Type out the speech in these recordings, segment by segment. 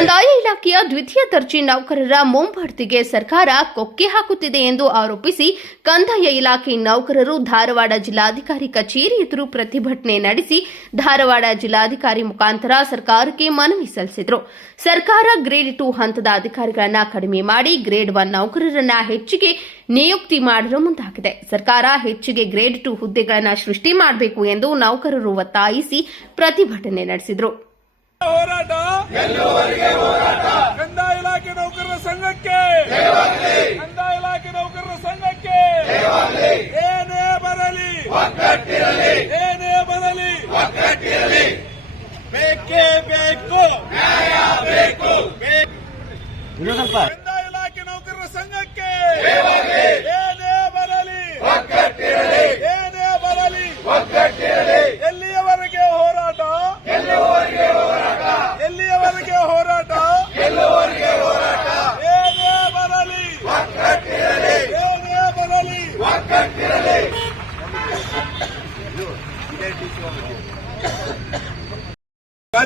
ಇಲಾಖೆಯ ದ್ವಿತೀಯ ದರ್ಜೆ ನೌಕರರ ಮುಂಬಡ್ತಿಗೆ ಸರ್ಕಾರ ಕೊಕ್ಕೆ ಹಾಕುತ್ತಿದೆ ಎಂದು ಆರೋಪಿಸಿ ಕಂದಾಯ ಇಲಾಖೆ ನೌಕರರು ಧಾರವಾಡ ಜಿಲ್ಲಾಧಿಕಾರಿ ಕಚೇರಿ ಎದುರು ಪ್ರತಿಭಟನೆ ನಡೆಸಿ ಧಾರವಾಡ ಜಿಲ್ಲಾಧಿಕಾರಿ ಮುಖಾಂತರ ಸರ್ಕಾರಕ್ಕೆ ಮನವಿ ಸಲ್ಲಿಸಿದರು. ಸರ್ಕಾರ ಗ್ರೇಡ್ ಟು ಹಂತದ ಅಧಿಕಾರಿಗಳನ್ನ ಕಡಿಮೆ ಮಾಡಿ ಗ್ರೇಡ್ ಒನ್ ನೌಕರರನ್ನ ಹೆಚ್ಚಿಗೆ ನಿಯುಕ್ತಿ ಮಾಡಲು ಮುಂದಾಗಿದೆ. ಸರ್ಕಾರ ಹೆಚ್ಚಿಗೆ ಗ್ರೇಡ್ ಟು ಹುದ್ದೆಗಳನ್ನು ಸೃಷ್ಟಿ ಮಾಡಬೇಕು ಎಂದು ನೌಕರರು ಒತ್ತಾಯಿಸಿ ಪ್ರತಿಭಟನೆ ನಡೆಸಿದರು. ಕಂದಾಯ ಇಲಾಖೆ ನೌಕರರ ಸಂಘಕ್ಕೆ. ಕಂದಾಯ ಇಲಾಖೆ ನೌಕರರ ಸಂಘಕ್ಕೆ. ಏನೇ ಬರಲಿ. ಏನೇ ಬರಲಿ. ಬೇಕೇ ಬೇಕು. ಕಂದಾಯ ಇಲಾಖೆ ನೌಕರರ ಸಂಘಕ್ಕೆ. ಏನೇ ಬರಲಿ. ಏನೇ ಬರಲಿ.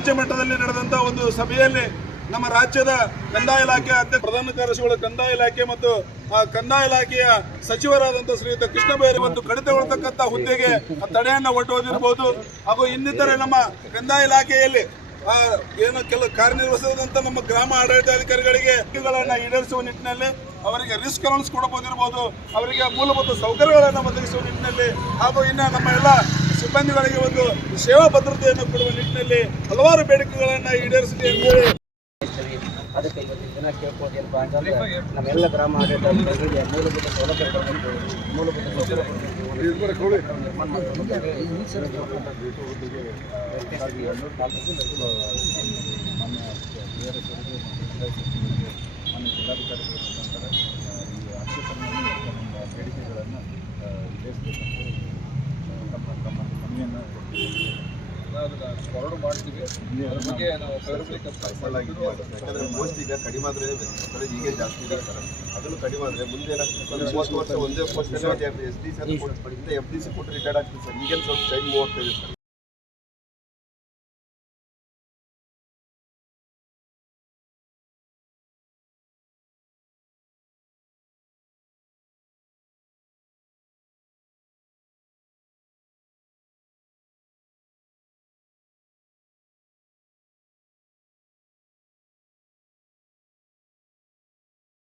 ರಾಜ್ಯ ಮಟ್ಟದಲ್ಲಿ ನಡೆದಂತ ಒಂದು ಸಭೆಯಲ್ಲಿ ನಮ್ಮ ರಾಜ್ಯದ ಕಂದಾಯ ಇಲಾಖೆ ಅಧ್ಯಕ್ಷ, ಪ್ರಧಾನ ಕಾರ್ಯದರ್ಶಿಗಳ ಕಂದಾಯ ಇಲಾಖೆ ಮತ್ತು, ಆ, ಕಂದಾಯ ಇಲಾಖೆಯ ಸಚಿವರಾದಂತಹ ಶ್ರೀಯುತ ಕೃಷ್ಣ ಬೈರಿ ಒಂದು ಕಡಿತಗೊಳ್ತಕ್ಕಂಥ ಹುದ್ದೆಗೆ ತಡೆಯನ್ನ ಒಡ್ಡುವುದಿರಬಹುದು ಹಾಗೂ ಇನ್ನಿತರೆ ನಮ್ಮ ಕಂದಾಯ ಇಲಾಖೆಯಲ್ಲಿ ಏನು ಕೆಲವು ಕಾರ್ಯನಿರ್ವಹಿಸಿದಂತ ನಮ್ಮ ಗ್ರಾಮ ಆಡಳಿತಾಧಿಕಾರಿಗಳಿಗೆ ಈಡೇರಿಸುವ ನಿಟ್ಟಿನಲ್ಲಿ ಅವರಿಗೆ ರಿಸ್ಕ್ ಅಲೌನ್ಸ್ ಕೊಡಬಹುದಿರಬಹುದು ಅವರಿಗೆ ಮೂಲಭೂತ ಸೌಕರ್ಯಗಳನ್ನು ಒದಗಿಸುವ ನಿಟ್ಟಿನಲ್ಲಿ ಹಾಗೂ ಇನ್ನು ನಮ್ಮ ಎಲ್ಲ ಸಿಬ್ಬಂದಿಗಳಿಗೆ ಒಂದು ಸೇವಾ ಭದ್ರತೆಯನ್ನು ಕೊಡುವ ನಿಟ್ಟಿನಲ್ಲಿ ಹಲವಾರು ಬೇಡಿಕೆಗಳನ್ನು ಈಡೇರಿಸಿದೆ ಎಂದು ಹೇಳಿ. ಅದಕ್ಕೆ ಇವತ್ತಿನ ದಿನ ಏನಪ್ಪ ಅಂತಂದ್ರೆ ನಮ್ಮೆಲ್ಲ ಗ್ರಾಮ ಆಡಳಿತ ಮೂಲಭೂತ ಸೌಲಭ್ಯ ಕೊಡಬೇಕು ಮೂಲಭೂತ ನಿರ್ಮಾಣ ಹೊರಡು ಮಾಡ್ತೀವಿ ಅದ್ರ ಬಗ್ಗೆ ನಾವು ಯಾಕಂದ್ರೆ ಮೋಸ್ಟ್ ಈಗ ಕಡಿಮೆ ಆದ್ರೆ ಈಗ ಜಾಸ್ತಿ ಇದೆ ಸರ್. ಅದನ್ನು ಕಡಿಮೆ ಆದ್ರೆ ಮುಂದೆ ವರ್ಷ ಒಂದೇ post S D C F D C ಕೊಟ್ಟು ರಿಟೈರ್ಡ್ ಆಗ್ತದೆ ಸರ್. ಈಗೇನು ಸ್ವಲ್ಪ ಟೈಮ್ ಮೂವತ್ತೈದು ಸರ್.